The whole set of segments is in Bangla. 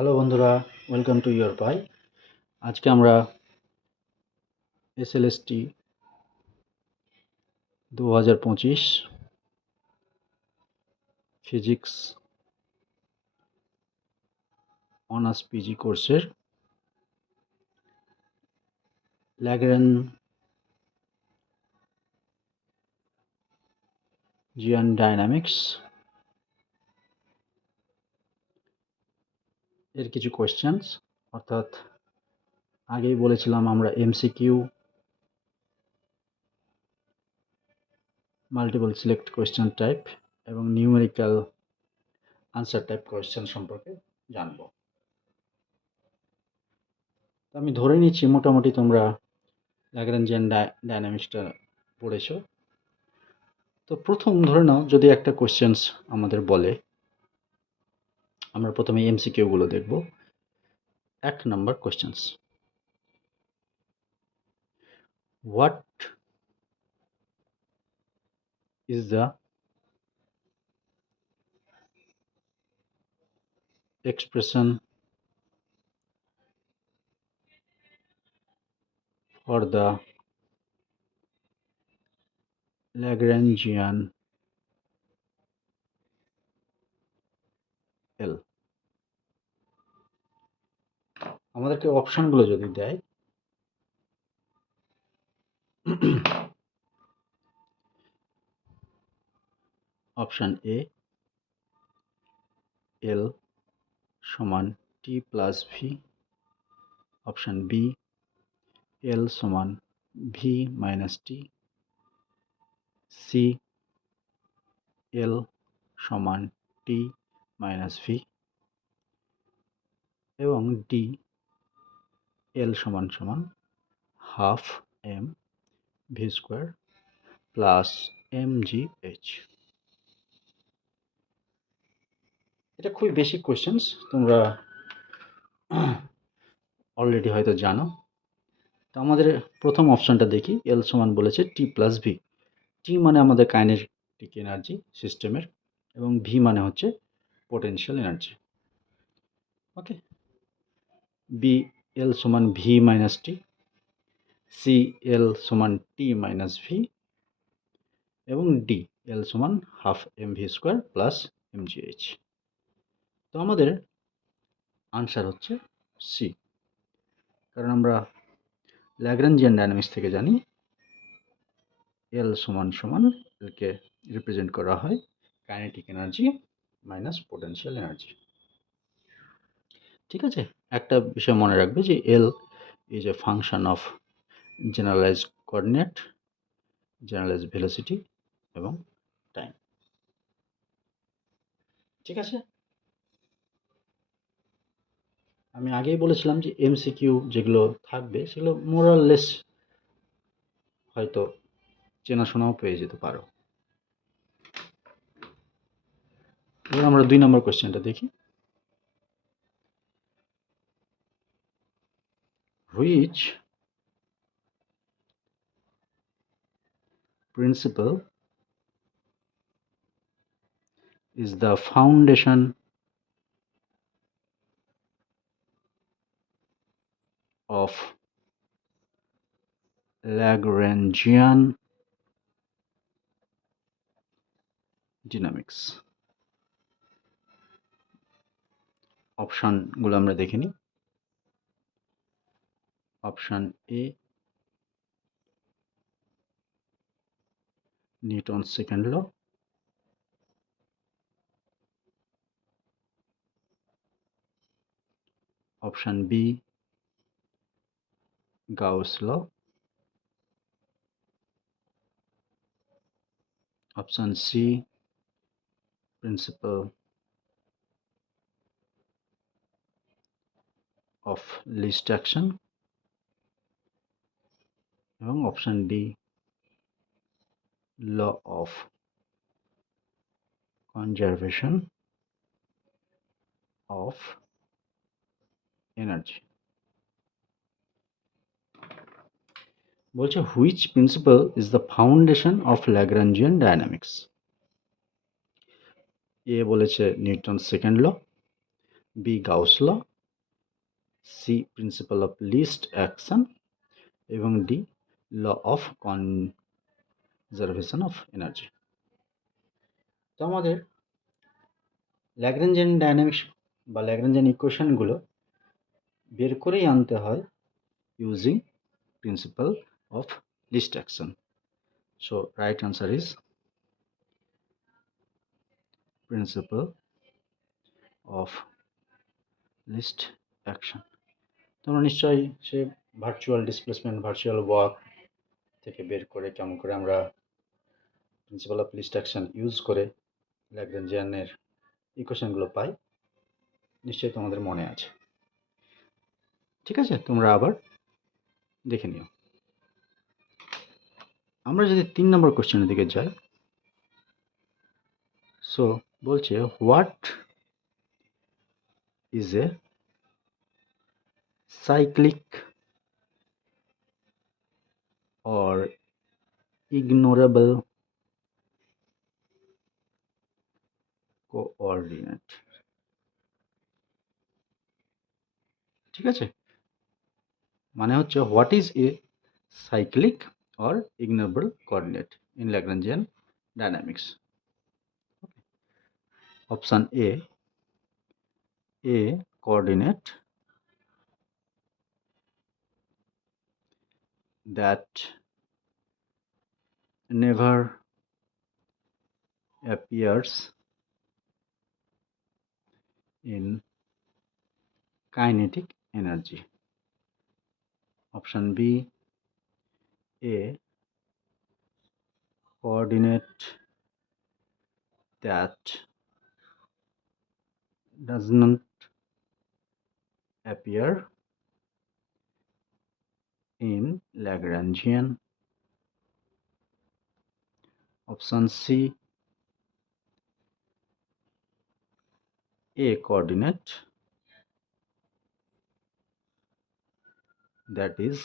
হ্যালো বন্ধুরা, ওয়েলকাম টু ইয়োর পাই। আজকে আমরা এসএলএসটি 2025 ফিজিক্স অনার্স পিজি কোর্সের ল্যাগ্রাঞ্জিয়ান ডায়নামিক্স এর কিছু কোয়েশ্চেন্স, অর্থাৎ আগেই বলেছিলাম আমরা MCQ, multiple select question type এবং নিউমেরিক্যাল আনসার টাইপ কোয়েশ্চেন সম্পর্কে জানব। তো আমি ধরে নিচ্ছি মোটামুটি তোমরা ল্যাগ্রাঞ্জিয়ান ডায়নামিক্সটা পড়েছো। তো প্রথম ধরে নাও যদি একটা কোয়েশ্চেন্স আমাদের বলে, আমরা প্রথমে এমসিকিউগুলো দেখব। 1 number questions. What is the expression for the Lagrangian L? আমাদেরকে অপশনগুলো যদি দেয়, অপশন এ L সমান t plus V, option B L সমান V minus T, C L সমান টি মাইনাস ভি এবং ডি L সমান সমান half M V square plus M G H. এটা খুবই বেসিক কোয়েশ্চেন্স, তোমরা অলরেডি হয়তো জানো। তো আমাদের প্রথম অপশনটা দেখি। এল সমান বলেছে টি প্লাস ভি। টি মানে আমাদের কাইনেটিক এনার্জি সিস্টেমের এবং ভি মানে হচ্ছে potential energy. Okay, B L সমান V minus T, C L সমান টি মাইনাস ভি এবং ডি এল সমান half M V square plus M G H. তো আমাদের আনসার হচ্ছে সি, কারণ আমরা ল্যাগ্রাঞ্জিয়ান ডায়নামিক্স থেকে জানি এল সমান সমান এলকে রিপ্রেজেন্ট করা হয় kinetic energy minus potential energy. ঠিক আছে, একটা বিষয় মনে রাখবে যে L is a function of generalize coordinate, generalize velocity এবং টাইম। ঠিক আছে, আমি আগেই বলেছিলাম যে এমসিকিউ যেগুলো থাকবে সেগুলো মোরাললেস হয়তো চেনাশোনাও পেয়ে যেতে পারো। এবার আমরা 2 নম্বর কোয়েশ্চেনটা দেখি। Which principle is the foundation of Lagrangian dynamics? অপশনগুলো আমরা দেখে নিই। Option A Newton second law, option B Gauss law, option C principle of least action এবং option D law of conservation of energy. বলছে which principle is the foundation of Lagrangian dynamics. A বলেছে Newton second law, B Gauss law, C principle of least action এবং D law of conservation of energy. তো আমাদের ল্যাগ্রেঞ্জিয়ান ডায়নামিক্স বা ল্যাগ্রেঞ্জিয়ান ইকুয়েশনগুলো বের করেই আনতে হয় using principle of least action. So right answer is principle of least action. তোমরা নিশ্চয়ই সে ভার্চুয়াল ডিসপ্লেসমেন্ট, ভার্চুয়াল ওয়ার্ক থেকে বের করে কেমন করে আমরা principle of least action use করে ল্যাগ্রেঞ্জিয়ানের ইকুয়েশনগুলো পাই, নিশ্চয়ই তোমাদের মনে আছে। ঠিক আছে, তোমরা আবার দেখে নিও। আমরা যদি 3 নম্বর কোশ্চেনের দিকে যাই, সো বলছে what is a cyclic or ignorable coordinate। ঠিক আছে, মানে হচ্ছে what is a cyclic or ignorable coordinate in Lagrangian dynamics. Option A coordinate that never appears in kinetic energy। Option B, a coordinate that does not appear in Lagrangian। Option C, a coordinate that is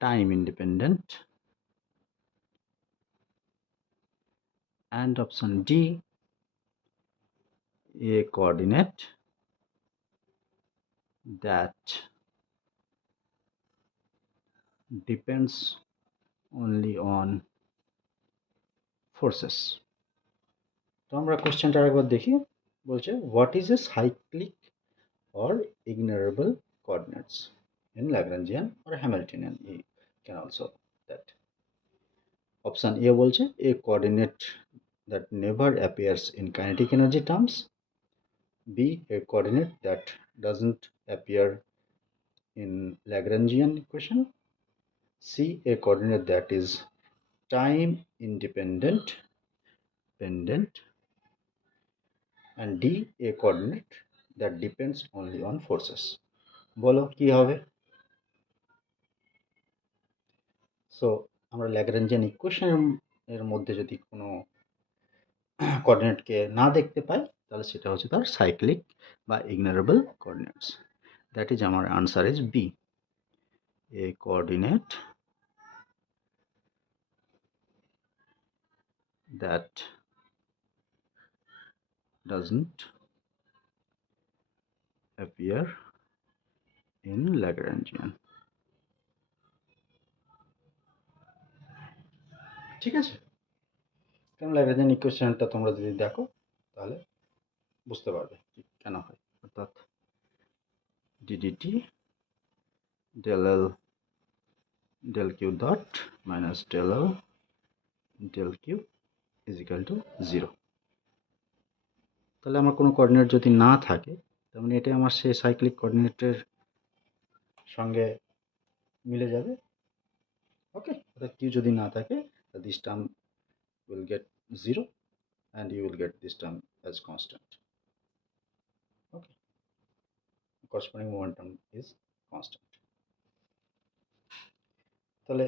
time independent, and option D, a coordinate that depends only on forces। তো আমরা কোশ্চেনটা আরেকবার দেখি। বলছে what is a cyclic or ignorable coordinates in Lagrangian or Hamiltonian, you can also that। Option A বলছে a coordinate that never appears in kinetic energy terms, B a coordinate that doesn't appear in Lagrangian equation, C a coordinate that is time independent, and D a coordinate that depends only on forces। বলো কি হবে? সো আমরা ল্যাগ্রাঞ্জিয়ান ইকুয়েশন এর মধ্যে যদি কোনো কোঅর্ডিনেটকে না দেখতে পাই, তাহলে সেটা হচ্ছে তার সাইক্লিক বা ইগনোরেবল কোঅর্ডিনেটস। দ্যাট ইজ আমার answer is B, a coordinate that doesn't appear in Lagrangian. ঠিক আছে, কারণ ল্যাগ্রাঞ্জিয়ান ইকুয়েশনটা তোমরা যদি দেখো তাহলে বুঝতে পারবে কেন হয়। অর্থাৎ DDT del L del Q dot minus del L del Q is equal to 0। তাহলে আমার কোনো কোঅর্ডিনেট যদি না থাকে, তার মানে এটা আমার সেই সাইক্লিক কোঅর্ডিনেটের সঙ্গে মিলে যাবে। ওকে, অর্থাৎ কিউ যদি না থাকে, this term will get 0 and you will get this term as constant। Okay, corresponding momentum is constant। তাহলে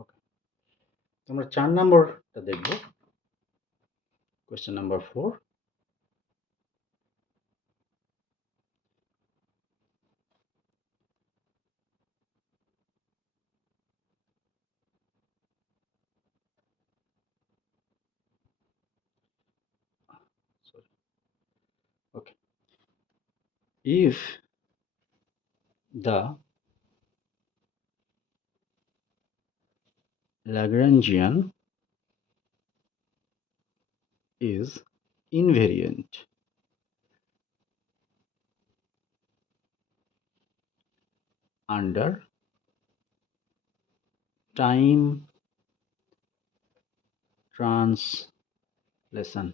ওকে, আমরা 4 নম্বরটা দেখব। Question number 4। if the Lagrangian is invariant under time translation.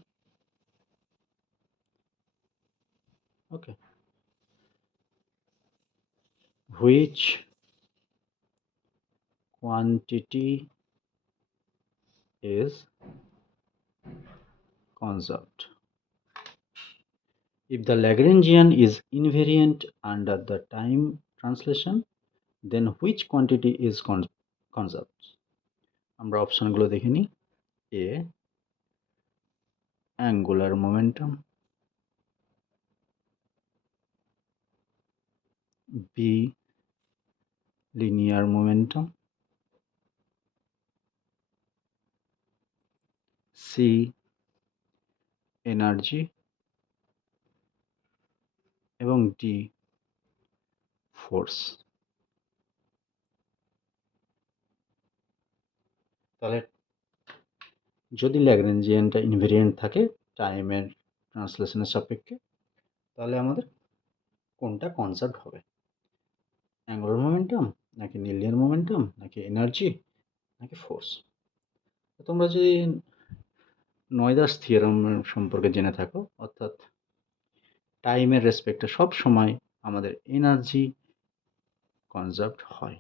Okay. Which quantity is conserved? If the Lagrangian is invariant under the time translation, then which quantity is conserved? আমরা অপশনগুলো দেখে নিই। A angular momentum, B linear momentum, C energy এবং D force. তাহলে যদি ল্যাগ্রেঞ্জিয়ানটা ইনভেরিয়েন্ট থাকে টাইমের ট্রান্সলেশনের সাপেক্ষে, তাহলে আমাদের কোনটা কনসার্ভড হবে? অ্যাঙ্গুলার মোমেন্টাম নাকি লিনিয়ার মোমেন্টাম নাকি এনার্জি নাকি ফোর্স? তোমরা যদি নয়দাস থিওরাম সম্পর্কে জেনে থাকো, অর্থাৎ টাইমের রেসপেক্টে সব সময় আমাদের এনার্জি কনজার্ভড হয়।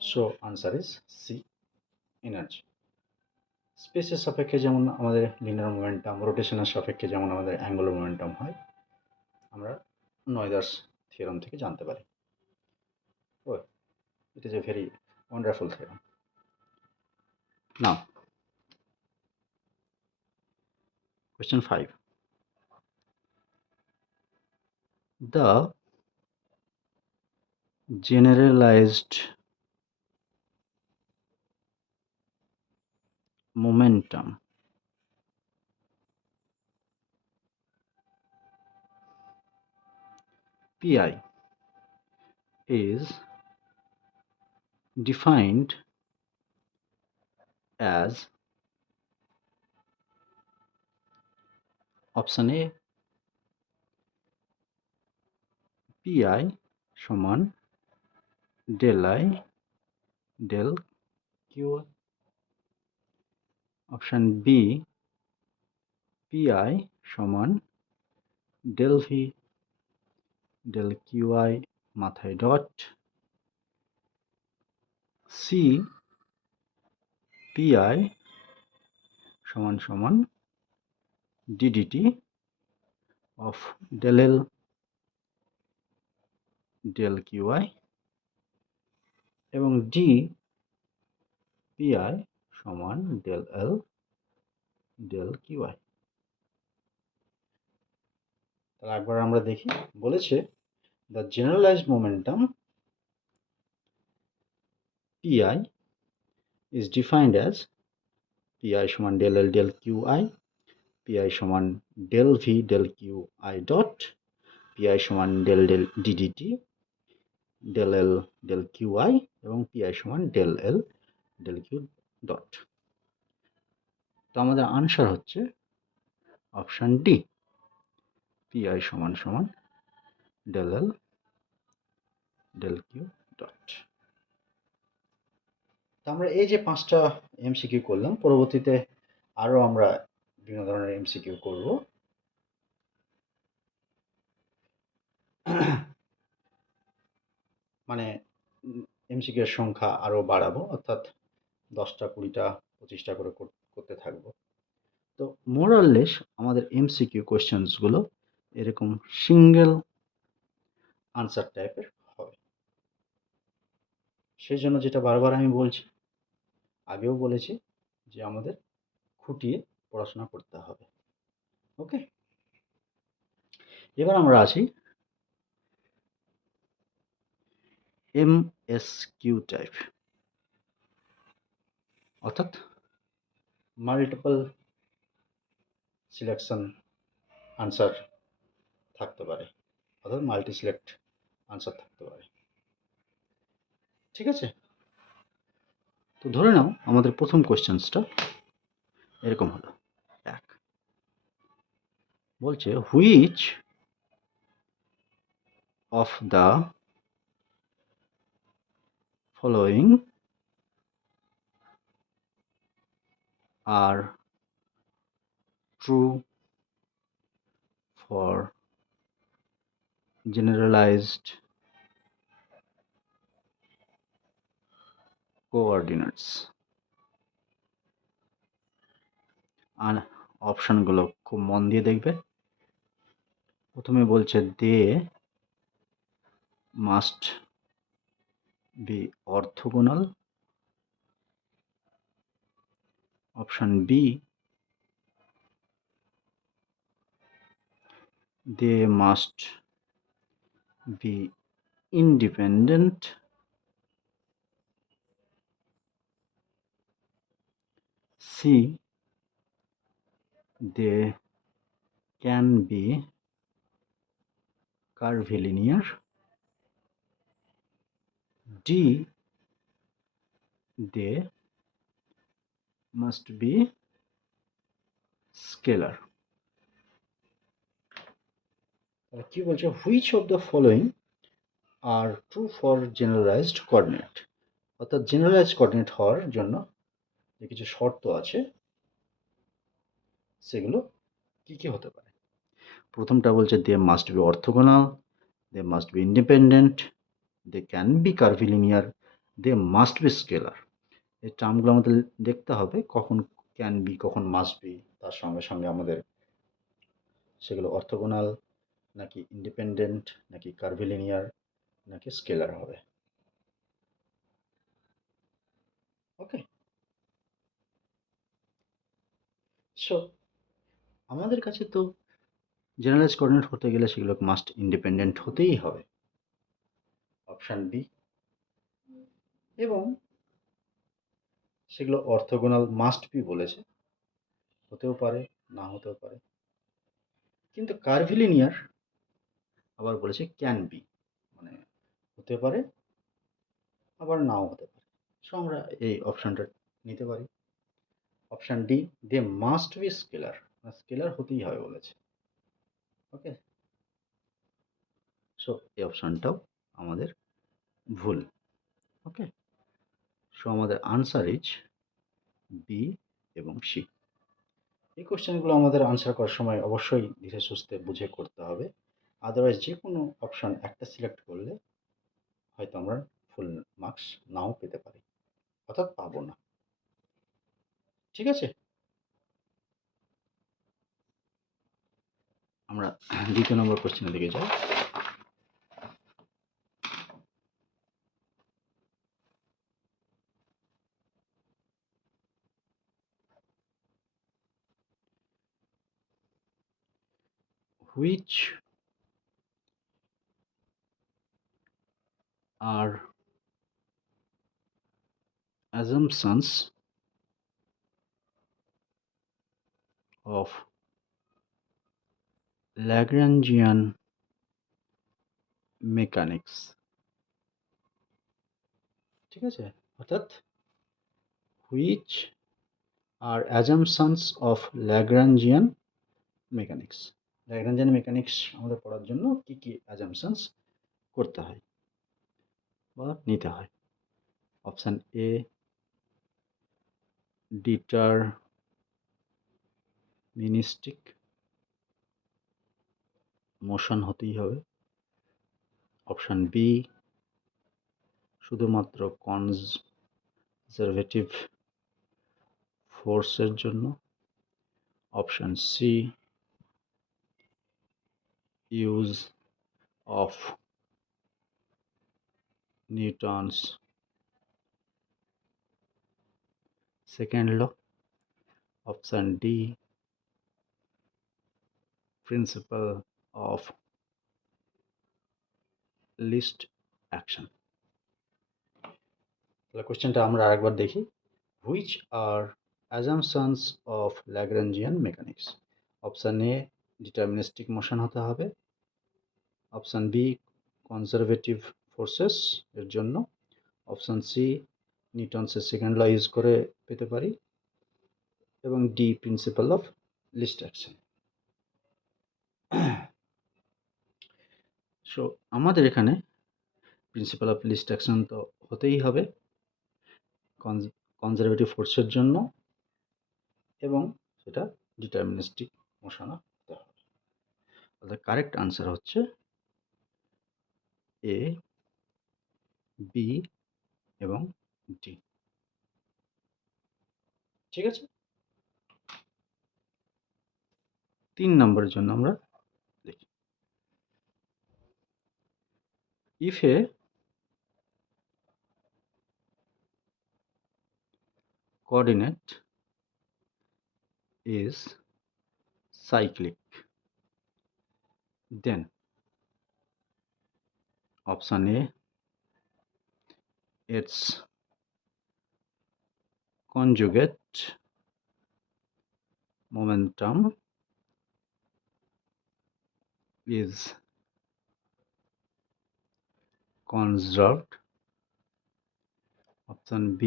So answer is C, energy. স্পেসের সাপেক্ষে যেমন আমাদের লিনিয়ার মোমেন্টাম, রোটেশনের সাপেক্ষে যেমন আমাদের অ্যাঙ্গুলার মোমেন্টাম হয়, আমরা নয়দাস থিওরাম থেকে জানতে পারি। Oh it is a very wonderful theorem. Now question 5. The generalized momentum Pi is defined as option A Pi সমান del I del Qi, option B Pi সমান del V del Qi মাথায় ডট, C Pi সমান সমান ddt of del L del Qi এবং D Pi সমান del L del Qi। তাহলে একবার আমরা দেখি, বলেছে the generalized momentum Pi is defined as Pi সমান del L del Qi, Pi সমান del V del Qi dot, Pi সমান del del ddt del L del Qi এবং Pi সমান del L del Q dot। তো আমাদের আনসার হচ্ছে অপশন ডি, Pi সমান সমান del L del Q dot। তো আমরা এই যে 5টা এমসিকিউ করলাম, পরবর্তীতে আরো আমরা বিভিন্ন ধরনের এমসিকিউ করব। মানে এমসিকিউ এর সংখ্যা আরো বাড়াবো, অর্থাৎ 10টা 20টা 25টা করে করতে থাকবো। তো মোরাললেস আমাদের এমসিকিউ কোয়েশ্চেন্স গুলো এরকম সিঙ্গেল আনসার টাইপের হবে। সেই জন্য যেটা বারবার আমি বলছি, আগেও বলেছি, যে আমাদের খুঁটিয়ে পড়াশোনা করতে হবে। ওকে, এবার আমরা আসি এমএসকিউ টাইপ, অর্থাৎ মাল্টিপল সিলেকশন আনসার থাকতে পারে, অর্থাৎ মাল্টি সিলেক্ট আনসার থাকতে পারে। ঠিক আছে, তো ধরে নাও আমাদের প্রথম কোয়েশ্চেন্সটা এরকম হলো। এক বলছে which of the following are true for generalized coordinates। আর অপশানগুলো খুব মন দিয়ে দেখবে। প্রথমে বলছে they must be orthogonal. Option B, they must be independent. C, they can be curvilinear. D, they must be scalar. কি বলছে, which of the following are true for generalized coordinate, অর্থাৎ জেনারেলাইজড কোঅর্ডিনেট হওয়ার জন্য যে কিছু শর্ত আছে সেগুলো কি কি হতে পারে। প্রথমটা বলছে they must be orthogonal, they must be independent, they can be curvilinear, they must be scalar. এই টার্মগুলো আমাদের দেখতে হবে কখন ক্যান বি কখন মাস্ট বি, তার সঙ্গে সঙ্গে আমাদের সেগুলো অর্থোগোনাল নাকি ইন্ডিপেন্ডেন্ট নাকি কার্ভিলিনিয়ার নাকি স্কেলার হবে। ওকে, সো আমাদের কাছে তো জেনারেলাইজ কোঅর্ডিনেট হতে গেলে সেগুলো মাস্ট ইন্ডিপেন্ডেন্ট হতেই হবে, অপশান বি। এবং সেগুলো অর্থোগোনাল মাস্ট বি বলেছে, হতেও পারে না হতেও পারে। কিন্তু কার্ভিলিনিয়ার আবার বলেছে ক্যান বি, মানে হতে পারে আবার নাও হতে পারে। সো আমরা এই অপশানটা নিতে পারি। Option D, they must be scalar, scalar হতেই হবে বলেছে। ওকে, সো এই অপশানটাও আমাদের ভুল। ওকে, সো আমাদের আনসার ইজ বি এবং সি। এই কোশ্চেনগুলো আমাদের আনসার করার সময় অবশ্যই ধীরে সুস্থে বুঝে করতে হবে, আদারওয়াইজ যে কোনো অপশান একটা সিলেক্ট করলে হয়তো আমরা ফুল মার্কস নাও পেতে পারি, অর্থাৎ পাবো না। ঠিক আছে, আমরা দ্বিতীয় নম্বর কোশ্চেনের দিকে যাই। Which are assumptions of Lagrangian mechanics। ঠিক আছে, অর্থাৎ which are assumptions of Lagrangian mechanics। Lagrangian mechanics আমাদের পড়ার জন্য কি কি assumptions করতে হয় বা নিতে হয়। অপশান এ, ডিটারমিনিস্টিক মোশন হতেই হবে। অপশান বি, শুধুমাত্র কনজারভেটিভ ফোর্সের জন্য। Option C, use of Newton's second law. Option D, principle of least action. তাহলে কোশ্চেনটা আমরা আরেকবার দেখি। Which are assumptions of Lagrangian mechanics? Option A deterministic motion হতে হবে, অপশান বি কনজারভেটিভ ফোর্সেস এর জন্য, অপশান সি নিউটনসের সেকেন্ড ল ইউজ করে পেতে পারি, এবং D principle of least action. So আমাদের এখানে প্রিন্সিপাল অফ লিস্ট অ্যাকশন তো হতেই হবে কনজারভেটিভ ফোর্সের জন্য, এবং সেটা ডিটারমিনিস্টিক মোশনও হতে হবে। অর্থাৎ কারেক্ট আনসার হচ্ছে এ, বি এবং ডি। ঠিক আছে, 3 নম্বরের জন্য আমরা দেখি। If A coordinate is cyclic, then option A, its conjugate momentum is conserved. Option B,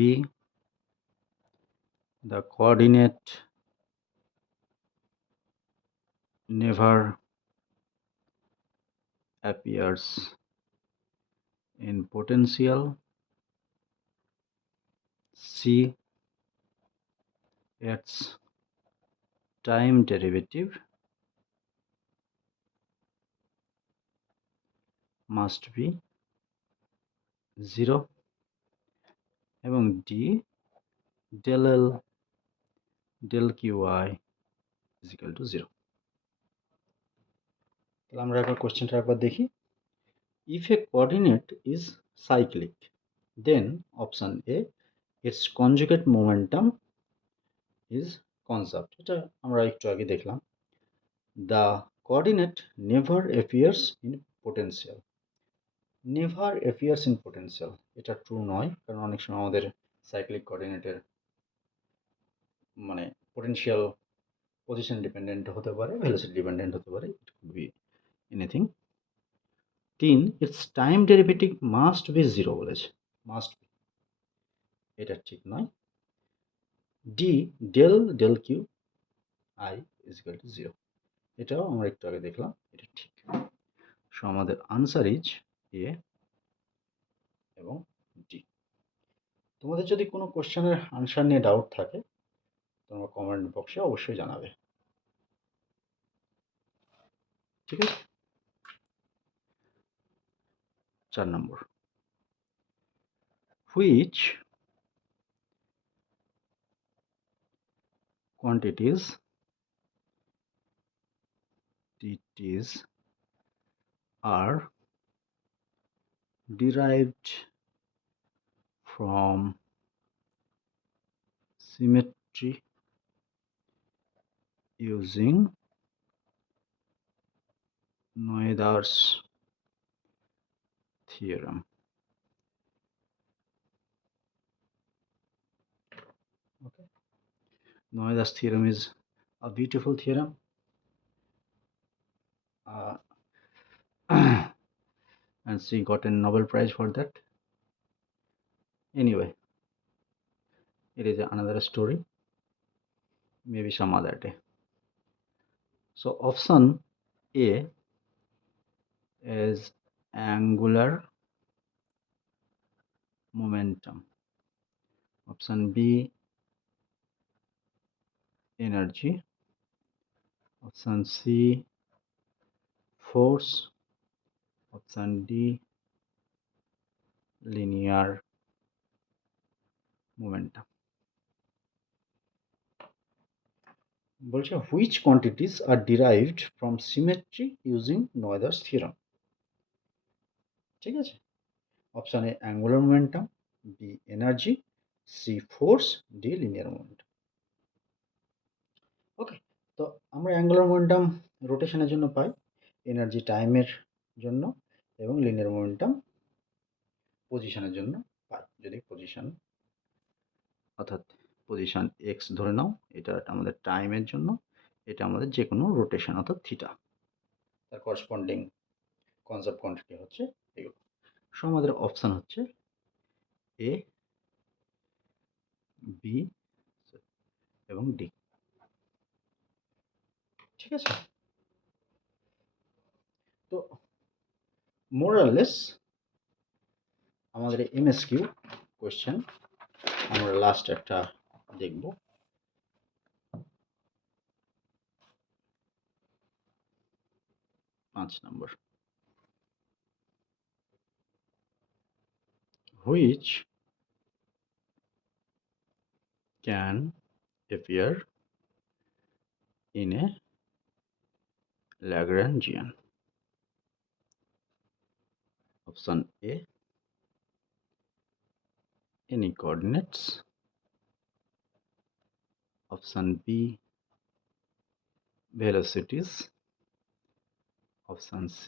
the coordinate never appears in potential. C, its time derivative must be 0, এবং D, del L del QI is equal to 0. তাহলে আমরা একবার কোশ্চেনটা একবার দেখি। If a coordinate is cyclic, then option A, its conjugate momentum is conserved. এটা আমরা একটু আগে দেখলাম। The coordinate never appears in potential. Never appears in potential, এটা ট্রু নয়, কারণ অনেক সময় আমাদের সাইক্লিক কোঅর্ডিনেটের মানে পোটেনশিয়াল পজিশন ডিপেন্ডেন্ট হতে পারে, ভেলোসিটি ডিপেন্ডেন্ট হতে পারে, it could be anything. 3, its time derivative must be 0 বলেছে, মাস্ট বি, এটা ঠিক নয়। D, del del Q I is equal to 0, এটাও আমরা একটু আগে দেখলাম, এটা ঠিক। সো আমাদের আনসার ইজ এ এবং ডি। তোমাদের যদি কোনো কোশ্চেনের আনসার নিয়ে ডাউট থাকে তোমরা কমেন্ট বক্সে অবশ্যই জানাবে, ঠিক আছে। 4 নম্বর, which quantities are derived from symmetry using Noether's theorem? Okay. Noether's theorem is a beautiful theorem. And she got a Nobel Prize for that. Anyway, it is another story, maybe some other day. So option A is angular momentum. Option B, energy. Option C, force. Option D, linear momentum. বলছে which quantities are derived from symmetry using Noether's theorem? ঠিক আছে, option A angular momentum, B energy, C force, D linear momentum. Okay, তো আমরা অ্যাঙ্গুলার মোমেন্টাম রোটেশনের জন্য পাই, এনার্জি টাইমের জন্য, এবং লিনিয়ার মোমেন্টাম পজিশনের জন্য পাই। যদি পজিশন অর্থাৎ পজিশন এক্স ধরে নাও, এটা আমাদের টাইমের জন্য, এটা আমাদের যে কোনো রোটেশন অর্থাৎ থিটা, তার করসপন্ডিং কনজার্ভ কোয়ান্টিটি হচ্ছে এগুলো। সো আমাদের অপশান হচ্ছে এ, বি এবং ডি। ঠিক আছে, তো মোরালেস আমাদের এমএসকিউ কোয়েশ্চেন আমরা লাস্ট একটা দেখব। 5 নম্বর, which can appear in a Lagrangian? Option A, any coordinates. Option B, velocities. Option C,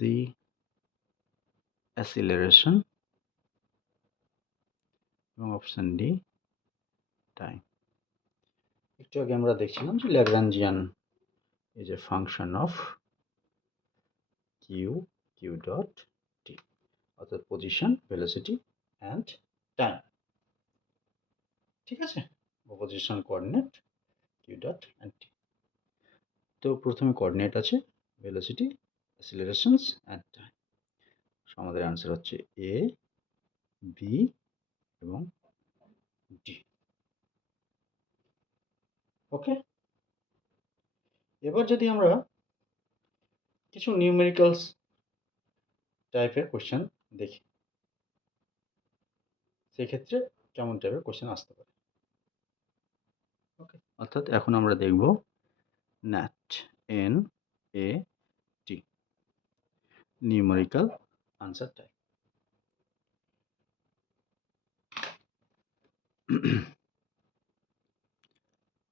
acceleration. এবং অপশন ডি, টাইম। একটু আগে আমরা দেখছিলাম যে Lagrangian is a function of q dot t, অর্থাৎ পজিশন, ভেলোসিটি অ্যান্ড টাইম। ঠিক আছে, position coordinate q dot and t. তো প্রথমে কোঅর্ডিনেট আছে ভেলোসিটি, অ্যাসিলারেশনস অ্যান্ড টাইম। আমাদের অ্যান্সার হচ্ছে এ, বি এবং ডি। ওকে, এবার যদি আমরা কিছু নিউমেরিক্যালস টাইপের কোশ্চেন দেখি, সেক্ষেত্রে কেমন টাইপের কোশ্চেন আসতে পারে। ওকে, অর্থাৎ এখন আমরা দেখব NAT, N A T, numerical answer type.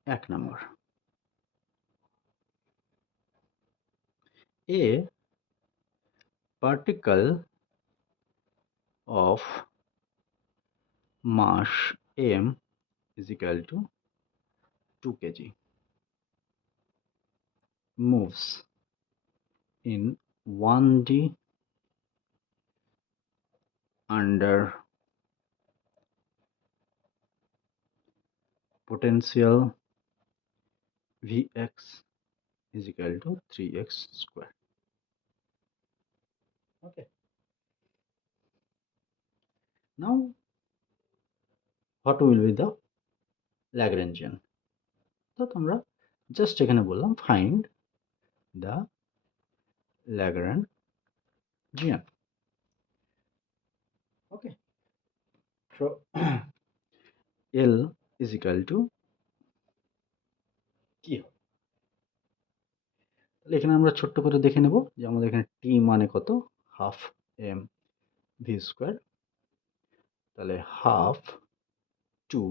1 নম্বর, a particle of mass m is equal to 2 kg moves in 1D under potential Vx is equal to 3x square. Okay. Now, what will be the Lagrangian? তো তোমরা জাস্ট এখানে বললাম find the Lagrangian. Okay. So L is equal to কি হবে? তাহলে এখানে আমরা ছোট্ট করে দেখে নেব যে আমাদের এখানে t মানে কত, হাফ এম ভি স্কোয়ার। তাহলে হাফ 2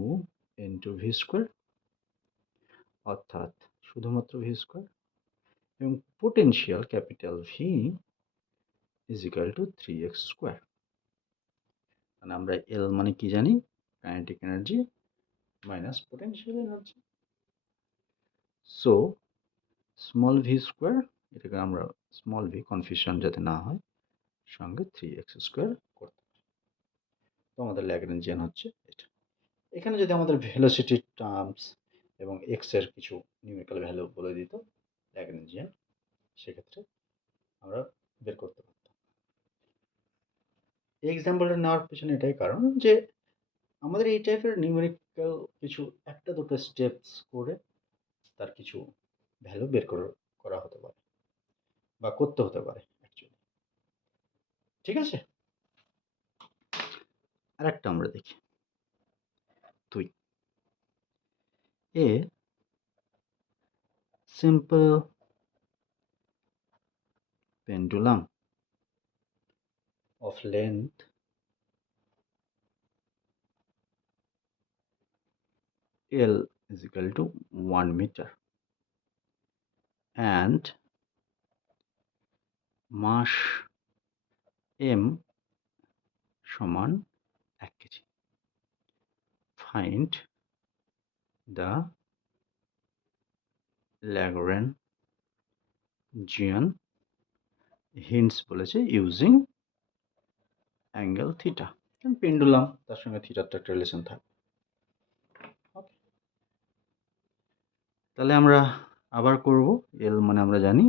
ইন্টু ভি স্কোয়ার, অর্থাৎ শুধুমাত্র ভি স্কোয়ার, এবং potential capital V is equal two 3x square. মানে আমরা এল মানে কি জানি, kinetic energy minus potential energy. So small V square, এটাকে আমরা স্মল ভি, কনফিউশন যাতে না হয়, সঙ্গে 3x স্কোয়ার করতে পারি। তো আমাদের ল্যাগ্রেঞ্জিয়ান হচ্ছে এটা। এখানে যদি আমাদের ভেলোসিটি টার্মস এবং এক্স এর কিছু নিউমেরিক্যাল ভ্যালু বলে দিত ল্যাগ্রেঞ্জিয়ান, সেক্ষেত্রে আমরা বের করতে পারতাম। এই এক্সাম্পলটা নেওয়ার পেছনে এটাই কারণ যে আমাদের এই টাইপের নিউমেরিক্যাল কিছু একটা দুটো স্টেপস করে তার কিছু ভ্যালু বের করা হতে পারে বা করতে হতে পারে অ্যাকচুয়ালি। ঠিক আছে, আর একটা আমরা দেখি 2, a simple pendulum of length L is equal to 1 meter and mass m সমান 1 KG. Find the Lagrangian hints বলেছে ইউজিং অ্যাঙ্গেল থিটা, পেন্ডুলাম তার সঙ্গে থিটার তো একটা রিলেশন থাকে। তাহলে আমরা আবার করব, এল মানে আমরা জানি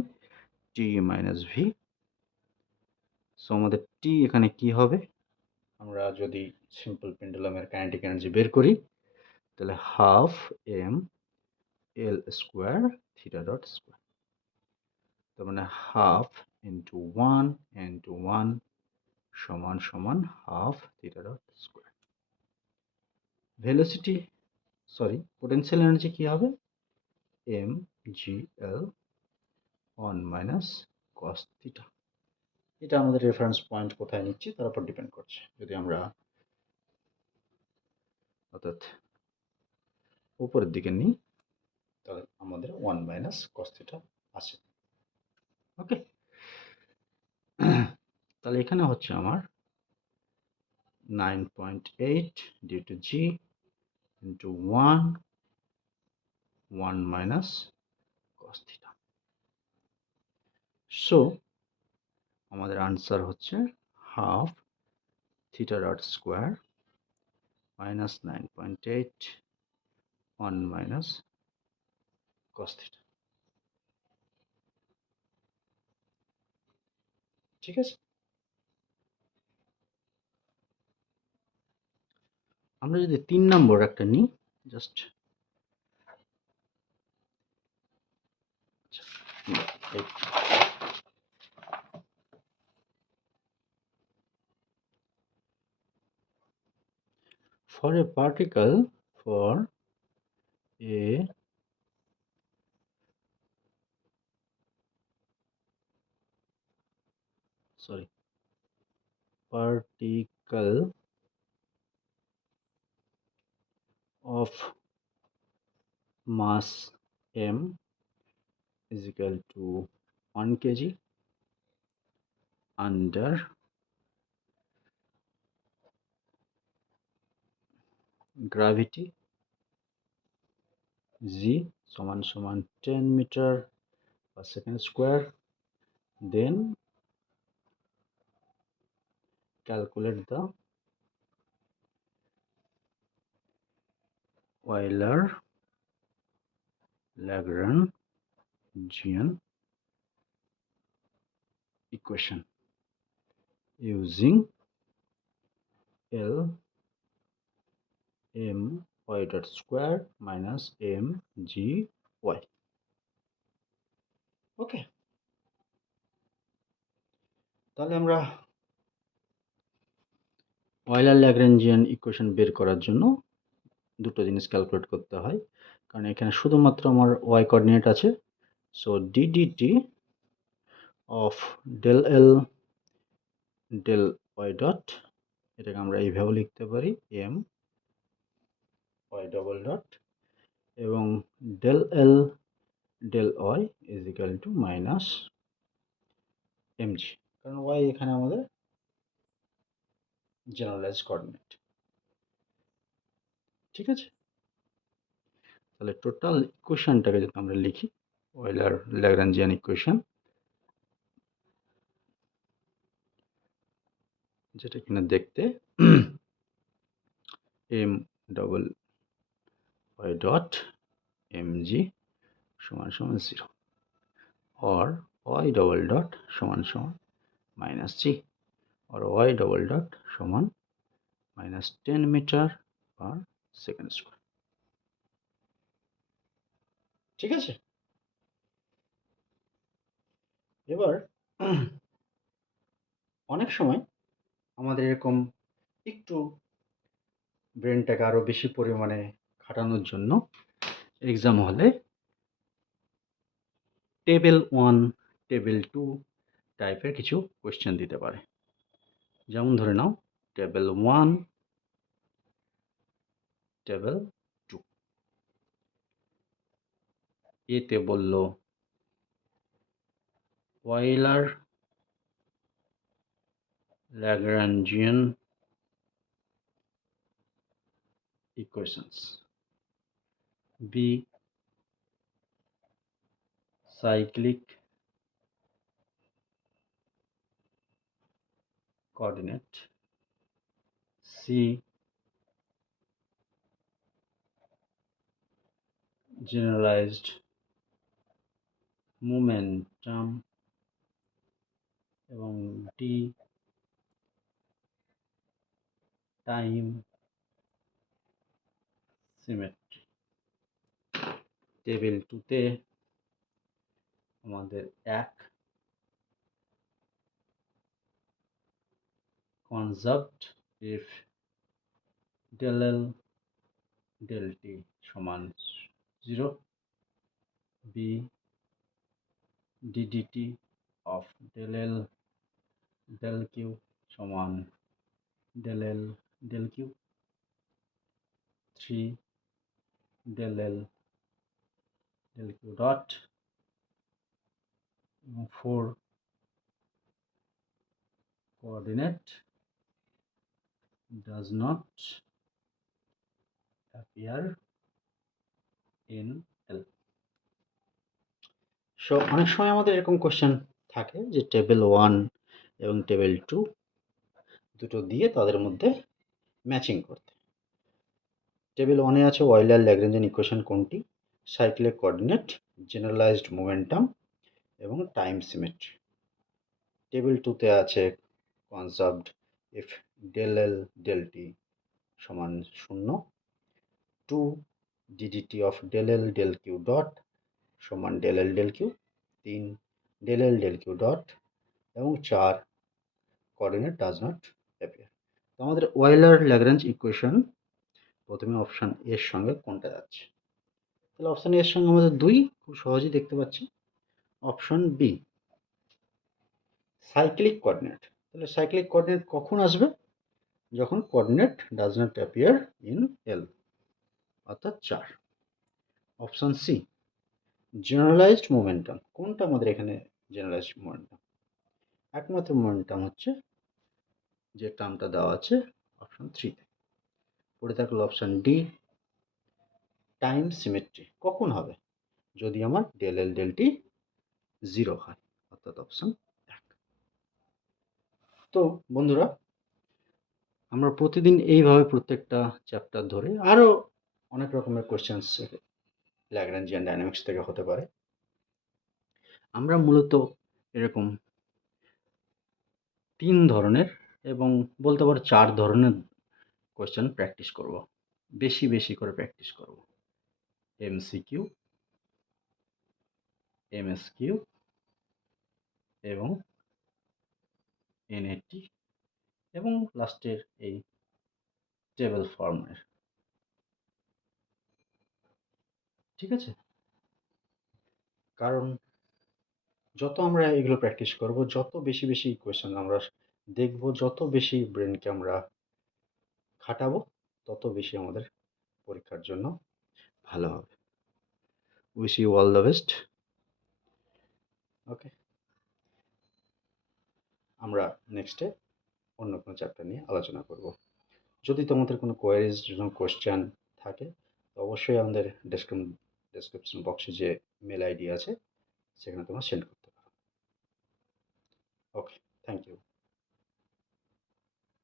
টি মাইনাস ভি। সো আমাদের টি এখানে কি হবে, আমরা যদি সিম্পল পেন্ডুলামের কাইনেটিক এনার্জি বের করি তাহলে half M L square theta dot square, তার মানে হাফ ইন্টু ওয়ান সমান সমান half theta dot square. Velocity potential energy কি হবে, M G L 1 minus cos theta. এটা আমাদের রেফারেন্স পয়েন্ট কোথায় নিচ্ছি তার উপর ডিপেন্ড করছে। যদি আমরা অর্থাৎ উপরের দিকে নিই তাহলে আমাদের 1 মাইনাস কস থিটা আসে। ওকে, তাহলে এখানে হচ্ছে আমার 9.8 due to G into 1 minus cos theta. So আমাদের আনসার হচ্ছে half theta dot square minus 9.8 1 minus cos theta. ঠিক আছে, আমরা যদি 3 নম্বর একটা নিই, just for a particle for a particle of mass m is equal to 1 kg under gravity g সমান সমান 10 meter per second square, then calculate the Euler-Lagrangian equation using L m y dot square minus m g y. ওকে, তাহলে আমরা অয়েলার ল্যাগ্রাঞ্জিয়ান ইকুয়েশন বের করার জন্য দুটো জিনিস ক্যালকুলেট করতে হয়, কারণ এখানে শুধুমাত্র আমার ওয়াই কোঅর্ডিনেট আছে। So DDT of del L del Y dot, এটাকে আমরা এইভাবে লিখতে পারি এম ওয়াই ডবল ডট, এবং del L del Y is equal to minus MG, কারণ ওয়াই এখানে আমাদের জেনারেলাইজ কোঅর্ডিনেট। ঠিক আছে, তাহলে টোটাল ইকুয়েশনটাকে যদি আমরা লিখি অয়েলার ল্যাগ্রাঞ্জিয়ান ইকুয়েশন, যেটা কিনা দেখতে M double Y dot M G সমান সমান 0 or y double dot সমান সমান minus G or y double dot সমান minus 10 metre per second square. ঠিক আছে, এবার অনেক সময় আমাদের এরকম একটু ব্রেনটাকে আরো বেশি পরিমাণে খাটানোর জন্য এক্সাম হলে টেবিল 1 টেবিল 2 টাইপের কিছু কোয়েশ্চেন দিতে পারে। যেমন ধরে নাও টেবিল 1 টেবিল 2, এতে বলল Euler Lagrangian equations, B cyclic coordinate, C generalized momentum এবং D টাইম সিমেট্রি। টেবিল 2-তে আমাদের 1 কনজার্ভড if del L del T সমান 0, B ddt of del L del Q সমান del L del Q, 3 del L del Q dot, এবং 4 coordinate does not appear in L. So অনেক সময় আমাদের এরকম কোশ্চেন থাকে যে টেবিল 1 এবং টেবিল 2 দুটো দিয়ে তাদের মধ্যে ম্যাচিং করতে। টেবিল 1-এ আছে ওয়েলার ল্যাগ্রেঞ্জিয়ান ইকুয়েশন কোনটি, সাইক্লিক কোঅর্ডিনেট, জেনারেলাইজড মোমেন্টাম এবং টাইম সিমেট্রি। টেবিল 2-তে আছে কনজার্ভড if del L del T সমান 0, 2 ddt of del L del Q dot সমান del L del Q, 3 del L del Q dot এবং 4 coordinate does not appear। তো আমাদের ওয়েলার ল্যাগ্রেঞ্জ ইকুয়েশন প্রথমে অপশন এর সঙ্গে কোনটা যাচ্ছে, তাহলে অপশন এর সঙ্গে আমাদের 2 খুব সহজেই দেখতে পাচ্ছি। অপশন বি সাইক্লিক কোঅর্ডিনেট, তাহলে সাইক্লিক কোঅর্ডিনেট কখন আসবে, যখন coordinate does not appear in এল, অর্থাৎ 4। অপশন সি জেনারেলাইজড মোমেন্টাম, কোনটা আমাদের এখানে জেনারেলাইজড মোমেন্টাম, একমাত্র মোমেন্টাম হচ্ছে যে টার্মটা দেওয়া আছে অপশন 3-তে। পড়ে থাকলো অপশন ডি টাইম সিমেট্রি, কখন হবে, যদি আমার del L del T 0 হয়, অর্থাৎ অপশন 1। তো বন্ধুরা, আমরা প্রতিদিন এইভাবে প্রত্যেকটা চ্যাপ্টার ধরে আরও অনেক রকমের কোশ্চেন্স ল্যাগ্রাঞ্জিয়ান ডাইনামিক্স থেকে হতে পারে। আমরা মূলত এরকম 3 ধরনের এবং বলতে পারো 4 ধরনের কোশ্চেন প্র্যাকটিস করব, বেশি বেশি করে প্র্যাকটিস করব। এমসিকিউ, এমএসকিউ এবং এনএটি এবং লাস্টের এই টেবিল ফর্মের, ঠিক আছে? কারণ যত আমরা এগুলো প্র্যাকটিস করব, যত বেশি বেশি কোয়েশ্চেন আমরা দেখব, যত বেশি ব্রেনকে আমরা খাটাবো, তত বেশি আমাদের পরীক্ষার জন্য ভালো হবে। Wish you all the best. Okay, আমরা নেক্সটে অন্য কোনো চ্যাপ্টার নিয়ে আলোচনা করব। যদি তোমাদের কোনো কোয়ারিজ, কোয়েশ্চেন থাকে তো অবশ্যই আমাদের ডেসক্রিপশন বক্সে যে মেল আইডি আছে সেখানে তোমরা সেন্ড করতে পারো। ওকে, থ্যাংক ইউ।